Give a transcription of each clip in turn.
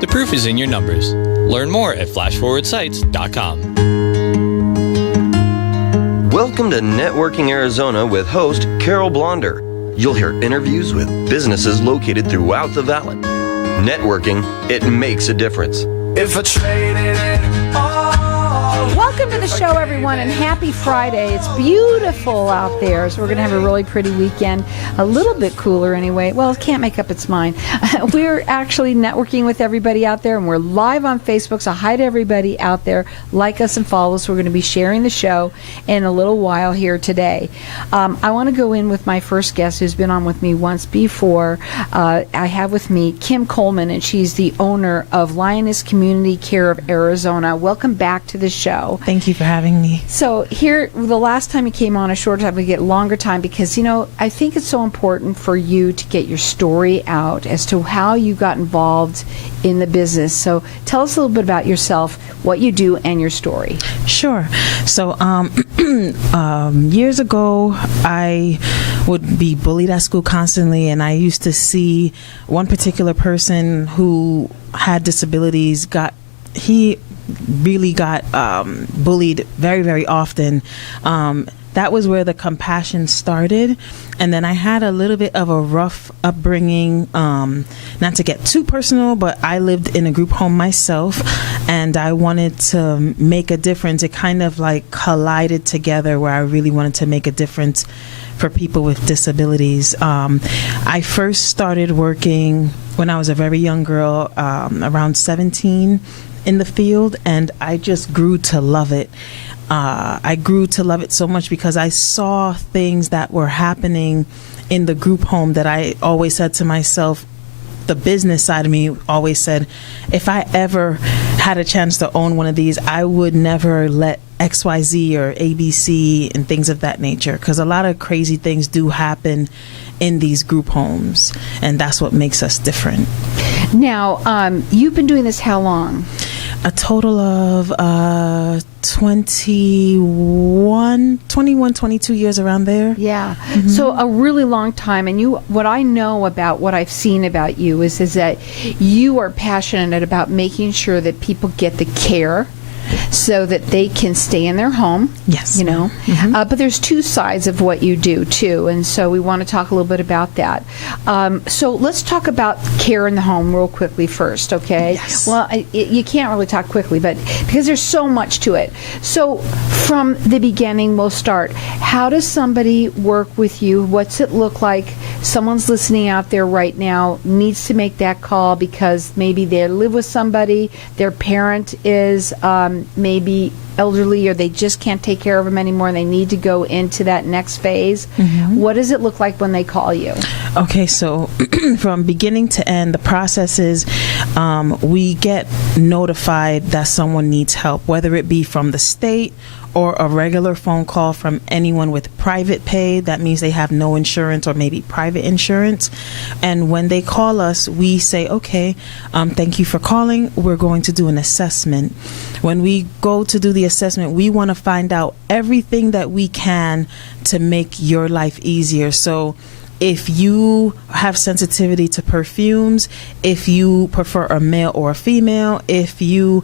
The proof is in your numbers. Learn more at flashforwardsites.com. Welcome to Networking Arizona with host Carol Blonder. You'll hear interviews with businesses located throughout the valley. Networking, it makes a difference. If I traded it all. Welcome to the show, everyone, and happy Friday. It's beautiful out there, so we're going to have a really pretty weekend. A little bit cooler anyway. Well, it can't make up its mind. We're actually networking with everybody out there, and we're live on Facebook, so hi to everybody out there. Like us and follow us. We're going to be sharing the show in a little while here today. I want to go in with my first guest, who's been on with me once before. I have with me Kim Coleman, and she's the owner of Lioness Community Care of Arizona. Welcome back to the show. Thank you for having me. So here, the last time you came on, a short time, we get longer time because, you know, I think it's so important for you to get your story out as to how you got involved in the business. So tell us a little bit about yourself, what you do, and your story. Sure. So years ago, I would be bullied at school constantly, and I used to see one particular person who had disabilities really got bullied very, very often. That was where the compassion started. And then I had a little bit of a rough upbringing, not to get too personal, but I lived in a group home myself, and I wanted to make a difference. It kind of like collided together where I really wanted to make a difference for people with disabilities. I first started working when I was a very young girl, around 17, in the field, and I just grew to love it. I grew to love it so much because I saw things that were happening in the group home that I always said to myself, the business side of me always said, if I ever had a chance to own one of these, I would never let XYZ or ABC and things of that nature, because a lot of crazy things do happen in these group homes, and that's what makes us different. Now, you've been doing this how long? A total of 21, 22 years, around there. Yeah. Mm-hmm. So a really long time. And what I know about what I've seen about you is that you are passionate about making sure that people get the care so that they can stay in their home. Yes. You know, but there's two sides of what you do too, and so we want to talk a little bit about that. So let's talk about care in the home real quickly first, okay? Yes. Well, you can't really talk quickly, but because there's so much to it. So from the beginning, we'll start. How does somebody work with you? What's it look like? Someone's listening out there right now, needs to make that call because maybe they live with somebody, their parent is maybe elderly, or they just can't take care of them anymore and they need to go into that next phase. What does it look like when they call you? Okay, so from beginning to end, the process is we get notified that someone needs help, whether it be from the state or a regular phone call from anyone with private pay. That means they have no insurance or maybe private insurance. And when they call us, we say, okay, thank you for calling. We're going to do an assessment. When we go to do the assessment, we want to find out everything that we can to make your life easier. So if you have sensitivity to perfumes, if you prefer a male or a female, if you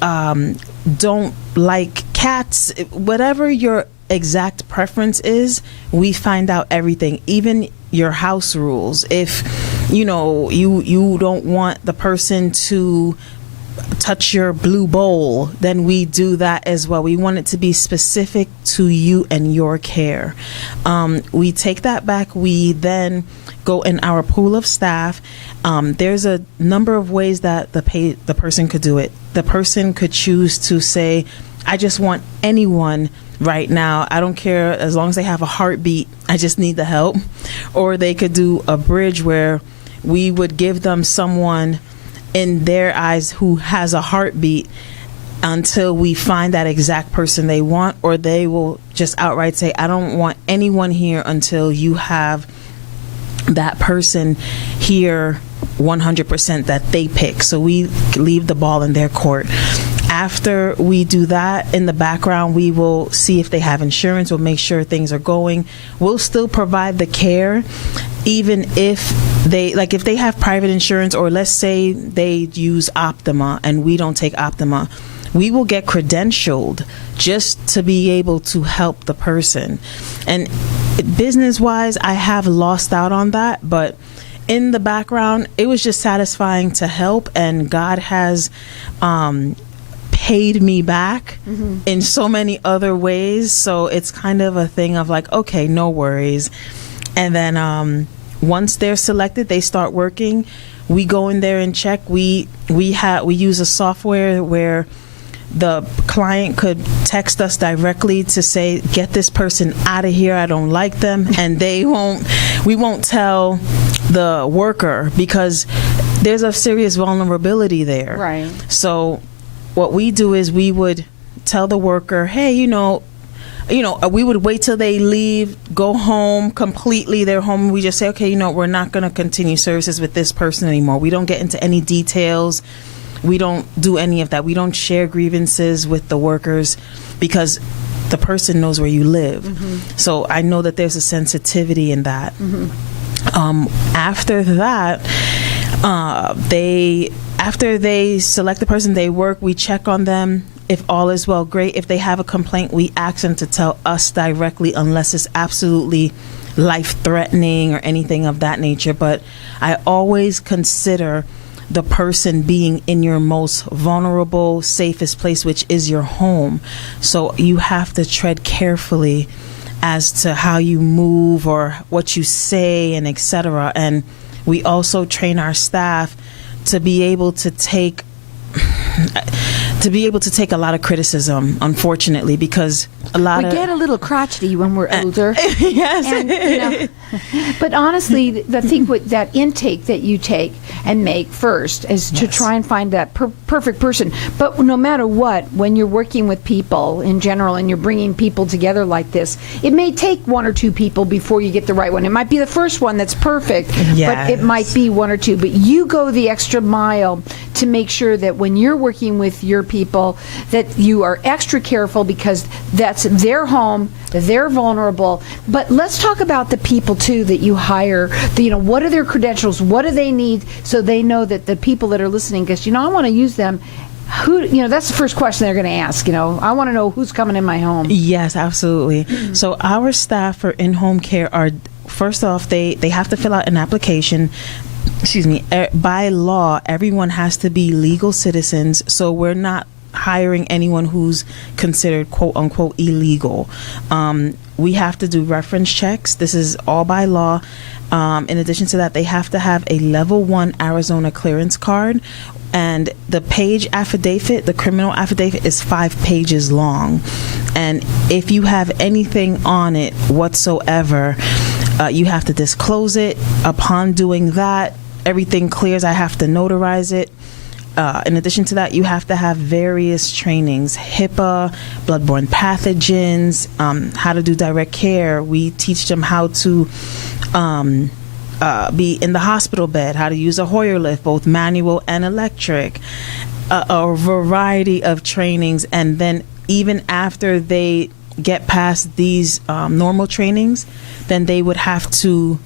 don't like cats, whatever your exact preference is, we find out everything, even your house rules. If you don't want the person to touch your blue bowl, then we do that as well. We want it to be specific to you and your care. We take that back. We then go in our pool of staff. There's a number of ways that the person could do it. The person could choose to say, I just want anyone right now. I don't care, as long as they have a heartbeat, I just need the help. Or they could do a bridge where we would give them someone in their eyes who has a heartbeat until we find that exact person they want, or they will just outright say, I don't want anyone here until you have that person here 100% that they pick. So we leave the ball in their court. After we do that, in the background, we will see if they have insurance. We'll make sure things are going. We'll still provide the care. even if they have private insurance, or let's say they use Optima and we don't take Optima, we will get credentialed just to be able to help the person. And business-wise, I have lost out on that, but in the background, it was just satisfying to help, and God has paid me back in so many other ways. So it's kind of a thing of like, okay, no worries. And then once they're selected, they start working. We go in there and check. We use a software where the client could text us directly to say, get this person out of here, I don't like them, and we won't tell the worker because there's a serious vulnerability there. Right. So what we do is we would tell the worker, hey, we would wait till they leave, go home completely, they're home. We just say, okay, we're not going to continue services with this person anymore. We don't get into any details. We don't do any of that. We don't share grievances with the workers because the person knows where you live. So I know that there's a sensitivity in that. After that, after they select the person, they work, we check on them. If all is well, great. If they have a complaint, we ask them to tell us directly unless it's absolutely life-threatening or anything of that nature. But I always consider the person being in your most vulnerable, safest place, which is your home. So you have to tread carefully as to how you move or what you say and etc. And we also train our staff to be able to take a lot of criticism, unfortunately, because we get a little crotchety when we're older. Yes. And, but honestly, I think that intake that you take and make first is to try and find that perfect person. But no matter what, when you're working with people in general and you're bringing people together like this, it may take one or two people before you get the right one. It might be the first one that's perfect, but it might be one or two. But you go the extra mile to make sure that when you're working with your people that you are extra careful because that's their home, they're vulnerable. But let's talk about the people too that you hire. What are their credentials? What do they need so they know that the people that are listening, because I want to use them. That's the first question they're going to ask. I want to know who's coming in my home. Yes, absolutely. So our staff for in-home care are, first off, they have to fill out an application. Excuse me. By law, everyone has to be legal citizens. So we're not hiring anyone who's considered quote unquote illegal. We have to do reference checks. This is all by law. In addition to that, they have to have a level 1 Arizona clearance card. And the page affidavit, the criminal affidavit, is 5 pages long. And if you have anything on it whatsoever, you have to disclose it. Upon doing that, everything clears. I have to notarize it. In addition to that, you have to have various trainings, HIPAA, bloodborne pathogens, how to do direct care. We teach them how to be in the hospital bed, how to use a Hoyer lift, both manual and electric, a variety of trainings. And then even after they get past these normal trainings, then they would have to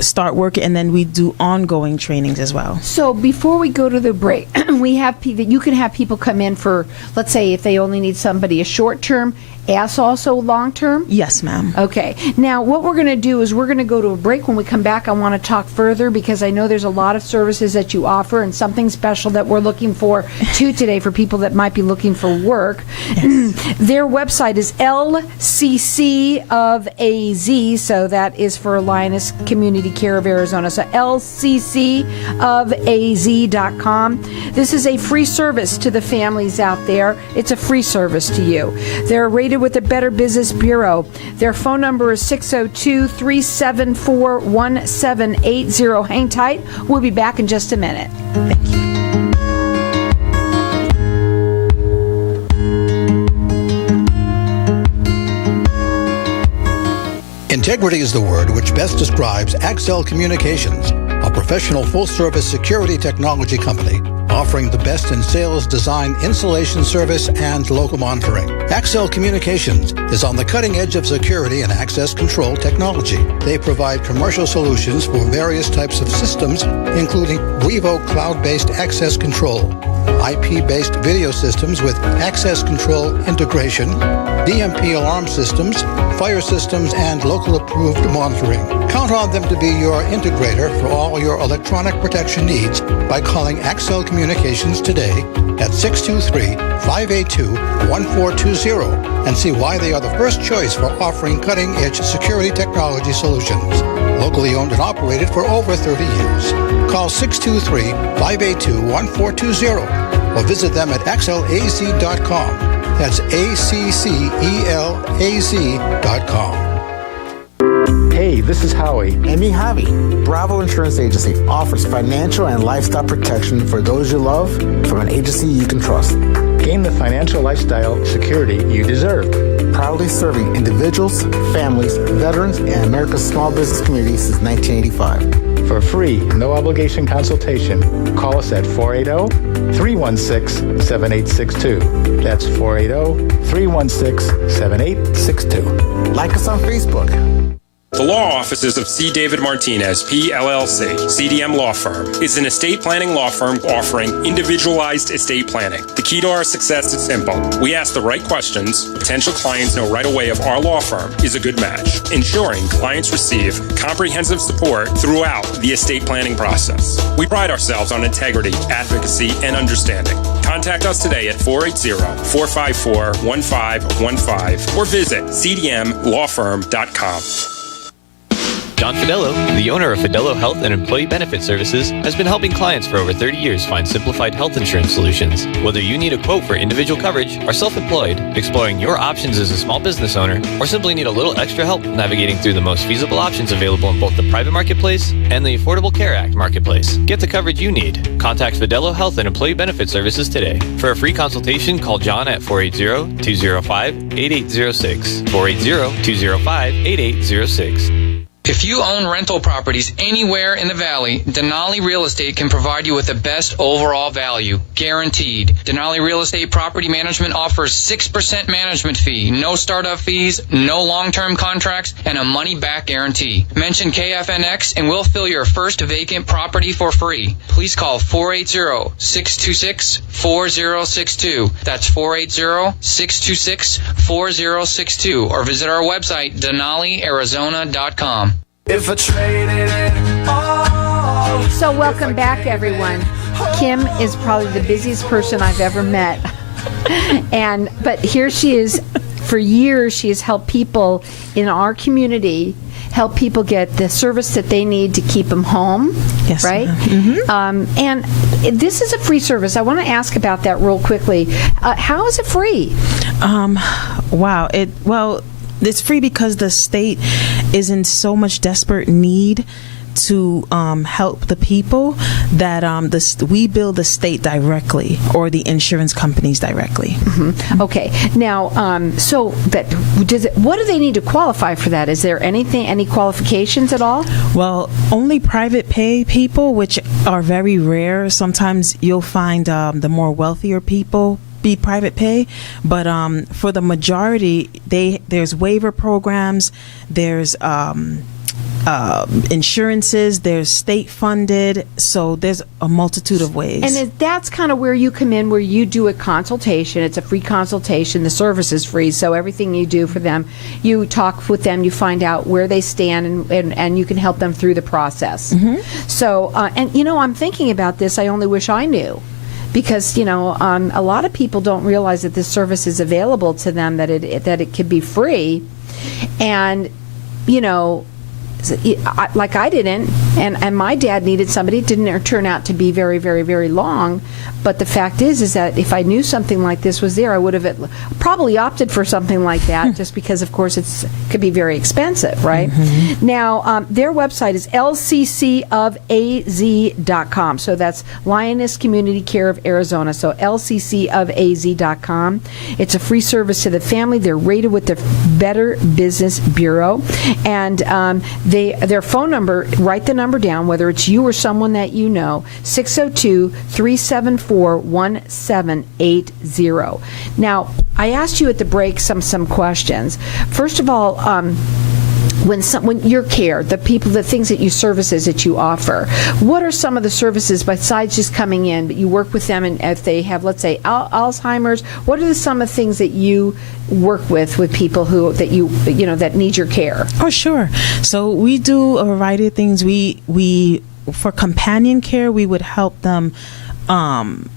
start working, and then we do ongoing trainings as well. So before we go to the break, we have people, you can have people come in for, let's say, if they only need somebody a short term, as also long term? Yes, ma'am. Okay. Now, what we're going to do is we're going to go to a break. When we come back, I want to talk further because I know there's a lot of services that you offer and something special that we're looking for too today for people that might be looking for work. Yes. Their website is LCC of AZ, so that is for Lioness Community Care of Arizona. So LCCofaz.com. This is a free service to the families out there. It's a free service to you. They're rated with the Better Business Bureau. Their phone number is 602-374-1780. Hang tight. We'll be back in just a minute. Thank you. Integrity is the word which best describes Accel Communications, a professional full-service security technology company offering the best in sales, design, installation service, and local monitoring. Accel Communications is on the cutting edge of security and access control technology. They provide commercial solutions for various types of systems, including Vivo cloud-based access control, IP-based video systems with access control integration, DMP alarm systems, fire systems, and local approved monitoring. Count on them to be your integrator for all your electronic protection needs by calling Accel Communications today at 623-582-1420 and see why they are the first choice for offering cutting-edge security technology solutions. Locally owned and operated for over 30 years. Call 623-582-1420 or visit them at accelaz.com. That's ACCELAZ.com. Hey, this is Howie. And me, Javi. Bravo Insurance Agency offers financial and lifestyle protection for those you love from an agency you can trust. Gain the financial lifestyle security you deserve. Proudly serving individuals, families, veterans, and America's small business community since 1985. For free, no-obligation consultation, call us at 480-316-7862. That's 480-316-7862. Like us on Facebook. The law offices of C. David Martinez, PLLC, CDM Law Firm, is an estate planning law firm offering individualized estate planning. The key to our success is simple. We ask the right questions. Potential clients know right away if our law firm is a good match, ensuring clients receive comprehensive support throughout the estate planning process. We pride ourselves on integrity, advocacy, and understanding. Contact us today at 480-454-1515 or visit cdmlawfirm.com. John Fidello, the owner of Fidello Health and Employee Benefit Services, has been helping clients for over 30 years find simplified health insurance solutions. Whether you need a quote for individual coverage, are self-employed, exploring your options as a small business owner, or simply need a little extra help navigating through the most feasible options available in both the private marketplace and the Affordable Care Act marketplace, get the coverage you need. Contact Fidello Health and Employee Benefit Services today. For a free consultation, call John at 480-205-8806. 480-205-8806. If you own rental properties anywhere in the Valley, Denali Real Estate can provide you with the best overall value, guaranteed. Denali Real Estate Property Management offers 6% management fee, no startup fees, no long-term contracts, and a money-back guarantee. Mention KFNX and we'll fill your first vacant property for free. Please call 480-626-4062. That's 480-626-4062 or visit our website, DenaliArizona.com. If I traded it all. So welcome back, everyone. Kim is probably the busiest person I've ever met. But here she is. For years, she has helped people in our community help people get the service that they need to keep them home. Yes. Right? Mm-hmm. And this is a free service. I want to ask about that real quickly. How is it free? Wow. It's free because the state is in so much desperate need to help the people that we bill the state directly or the insurance companies directly. Mm-hmm. Okay. Now, so that what do they need to qualify for that? Is there any qualifications at all? Well, only private pay people, which are very rare. Sometimes you'll find the more wealthier people be private pay, but for the majority, there's waiver programs, there's insurances, there's state funded, so there's a multitude of ways. And that's kind of where you come in, where you do a consultation. It's a free consultation. The service is free, so everything you do for them, you talk with them, you find out where they stand, and you can help them through the process. Mm-hmm. So, and I'm thinking about this. I only wish I knew. Because, a lot of people don't realize that this service is available to them, that it could be free. And, like I didn't, and my dad needed somebody. It didn't turn out to be very, very, very long. But the fact is that if I knew something like this was there, I would have probably opted for something like that, just because, of course, it could be very expensive, right? Mm-hmm. Now, their website is lccofaz.com. So that's Lioness Community Care of Arizona. So lccofaz.com. It's a free service to the family. They're rated with the Better Business Bureau. And Their phone number, write the number down, whether it's you or someone that you know, 602-374-1780. Now, I asked you at the break some questions. First of all, when your care, the things that you services that you offer, what are some of the services besides just coming in? But you work with them, and if they have, let's say, Alzheimer's, what are some of the things that you work with people that need your care? Oh, sure. So we do a variety of things. We for companion care, we would help them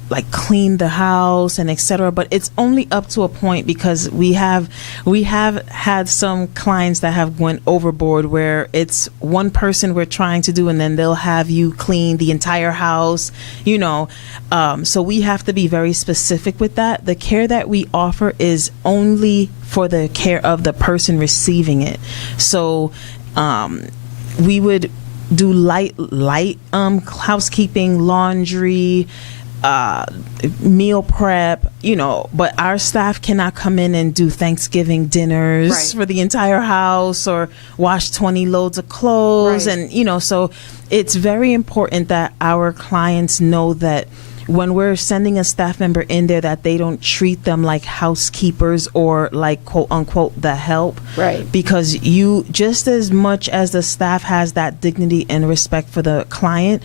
like clean the house and etc. But it's only up to a point, because we have had some clients that have went overboard, where it's one person we're trying to do, and then they'll have you clean the entire house, so we have to be very specific with that. The care that we offer is only for the care of the person receiving it. So we would do light housekeeping, laundry, meal prep, but our staff cannot come in and do Thanksgiving dinners for the entire house, or wash 20 loads of clothes. And so it's very important that our clients know that when we're sending a staff member in there, that they don't treat them like housekeepers or like quote unquote the help. Right. Because you, just as much as the staff has that dignity and respect for the client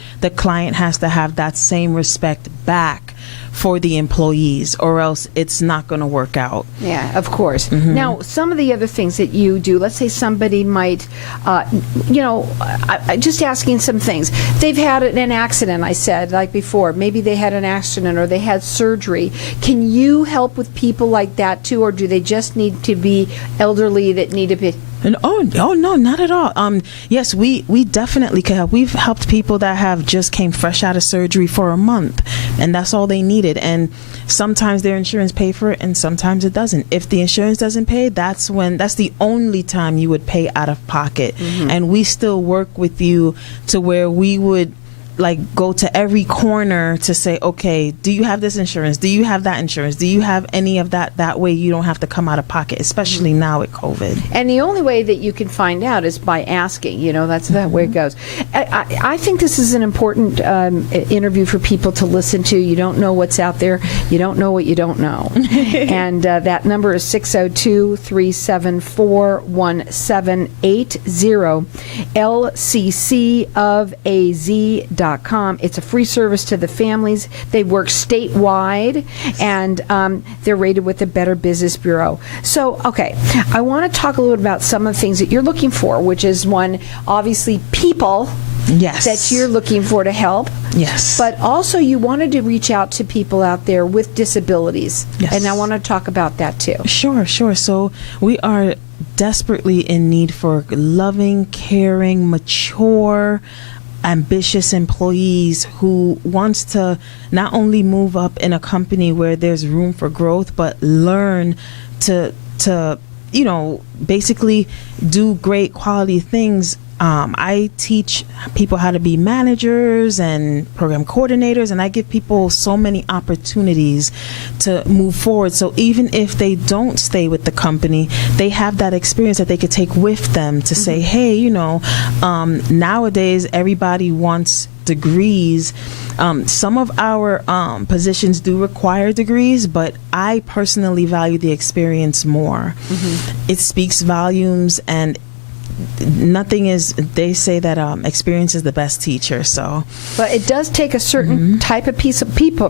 has to have that same respect back for the employees, or else it's not going to work out. Yeah, of course. Mm-hmm. Now, some of the other things that you do, let's say somebody might, just asking some things. They've had an accident, I said, like before. Maybe they had an accident or they had surgery. Can you help with people like that too, or do they just need to be elderly that need to be... Oh no, not at all. Yes, we definitely can help. We've helped people that have just came fresh out of surgery for a month, and that's all they needed. And sometimes their insurance pay for it, and sometimes it doesn't. If the insurance doesn't pay, that's the only time you would pay out of pocket. Mm-hmm. And we still work with you to where we would go to every corner to say, okay, do you have this insurance? Do you have that insurance? Do you have any of that? That way you don't have to come out of pocket, especially now with COVID. And the only way that you can find out is by asking. That's that way it goes. I think this is an important interview for people to listen to. You don't know what's out there. You don't know what you don't know. And that number is 602-374-1780, lccofaz.com. It's a free service to the families. They work statewide, and they're rated with the Better Business Bureau. So, okay, I want to talk a little bit about some of the things that you're looking for, which is one, obviously, people. Yes. That you're looking for to help. Yes. But also you wanted to reach out to people out there with disabilities. Yes. And I want to talk about that too. Sure. So we are desperately in need for loving, caring, mature, ambitious employees who wants to not only move up in a company where there's room for growth, but learn to basically do great quality things. I teach people how to be managers and program coordinators, and I give people so many opportunities to move forward. So even if they don't stay with the company, they have that experience that they could take with them to say, hey, nowadays everybody wants degrees. Some of our positions do require degrees, but I personally value the experience more. Mm-hmm. It speaks volumes, and they say that experience is the best teacher. So, but it does take a certain type of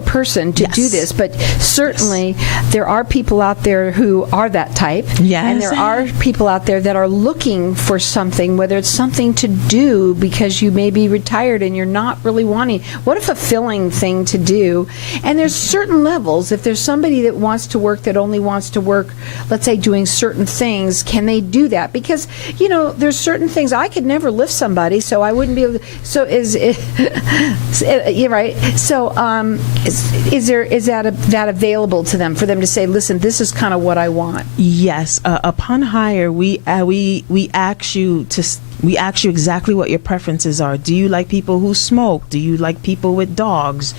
person to do this. But certainly there are people out there who are that type. Yes. And there are people out there that are looking for something, whether it's something to do because you may be retired and you're not really wanting. What a fulfilling thing to do. And there's certain levels. If there's somebody that wants to work, that only wants to work, let's say, doing certain things, can they do that? Because, there's certain things I could never lift somebody, so I wouldn't be able to. So is you're right. So is that available to them for them to say, listen, this is kind of what I want? Yes. Upon hire, we ask you exactly what your preferences are. Do you like people who smoke? Do you like people with dogs?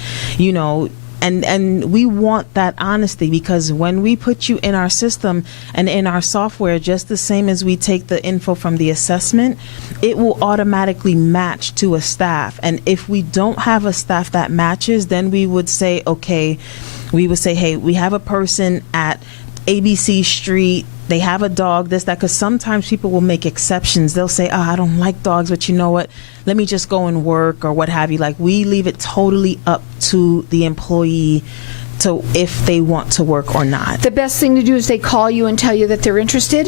And we want that honesty, because when we put you in our system and in our software, just the same as we take the info from the assessment, it will automatically match to a staff. And if we don't have a staff that matches, then we would say, okay, hey, we have a person at ABC Street, they have a dog, this, that, because sometimes people will make exceptions. They'll say, I don't like dogs, but you know what? Let me just go and work or what have you. Like, we leave it totally up to the employee to if they want to work or not. The best thing to do is they call you and tell you that they're interested?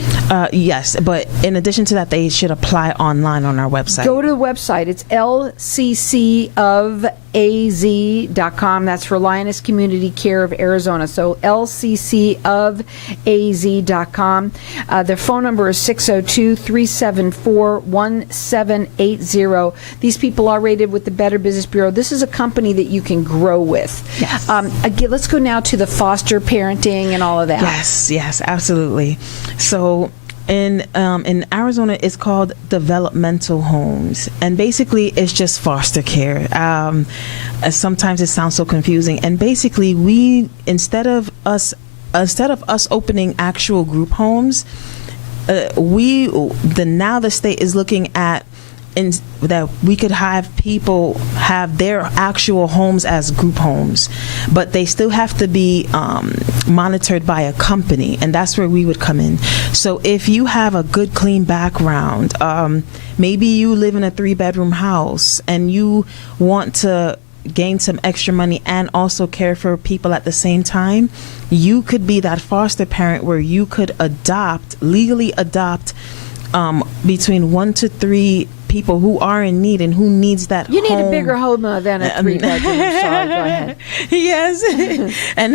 Yes, but in addition to that, they should apply online on our website. Go to the website. It's lccofaz.com. That's for Lioness Community Care of Arizona. So lccofaz.com. Their phone number is 602-374-1780. These people are rated with the Better Business Bureau. This is a company that you can grow with. Yes. Again, let's go now to the foster parenting and all of that. Yes, absolutely. So in Arizona, it's called Developmental Homes, and basically it's just foster care. Sometimes it sounds so confusing, and basically instead of us opening actual group homes, now the state is looking at that we could have people have their actual homes as group homes, but they still have to be monitored by a company, and that's where we would come in. So if you have a good, clean background, maybe you live in a 3-bedroom house and you want to gain some extra money and also care for people at the same time, you could be that foster parent where you could legally adopt between 1 to 3 people who are in need and who needs that You home. need a bigger home than a 3-bedroom. Sorry, go ahead. Yes. And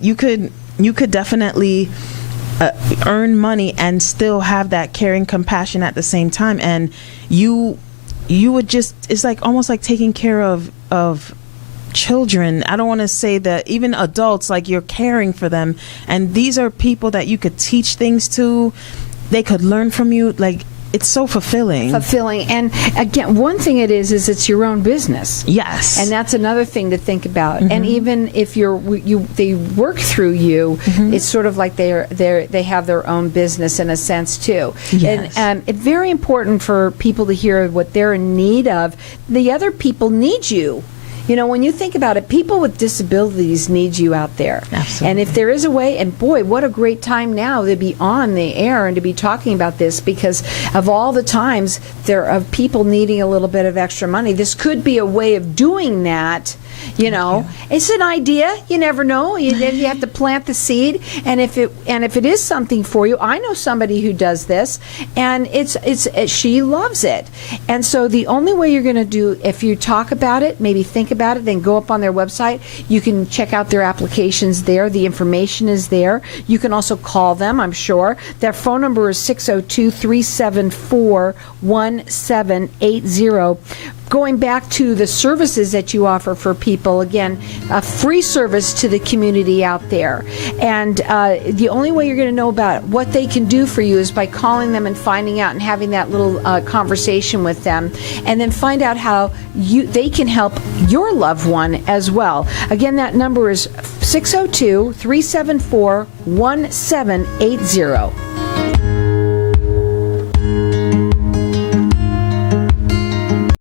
you could definitely earn money and still have that caring compassion at the same time, and you would just, it's like almost like taking care of children. I don't want to say that, even adults, like you're caring for them, and these are people that you could teach things to. They could learn from you. Like, it's so fulfilling. And again, one thing it is it's your own business. Yes. And that's another thing to think about. And even if they work through you, it's sort of like they have their own business in a sense too. Yes. And it's very important for people to hear what they're in need of. The other people need you. You know, when you think about it, people with disabilities need you out there. Absolutely. And if there is a way, and boy, what a great time now to be on the air and to be talking about this, because of all the times there are people needing a little bit of extra money. This could be a way of doing that. It's an idea. You never know. You have to plant the seed, and if it is something for you, I know somebody who does this, and she loves it. And so the only way you're going to do, if you talk about it, maybe think about it, then go up on their website. You can check out their applications there. The information is there. You can also call them, I'm sure. Their phone number is 602-374-1780. Going back to the services that you offer for people, again, a free service to the community out there. And the only way you're going to know about what they can do for you is by calling them and finding out and having that little conversation with them. And then find out how they can help your loved one as well. Again, that number is 602-374-1780.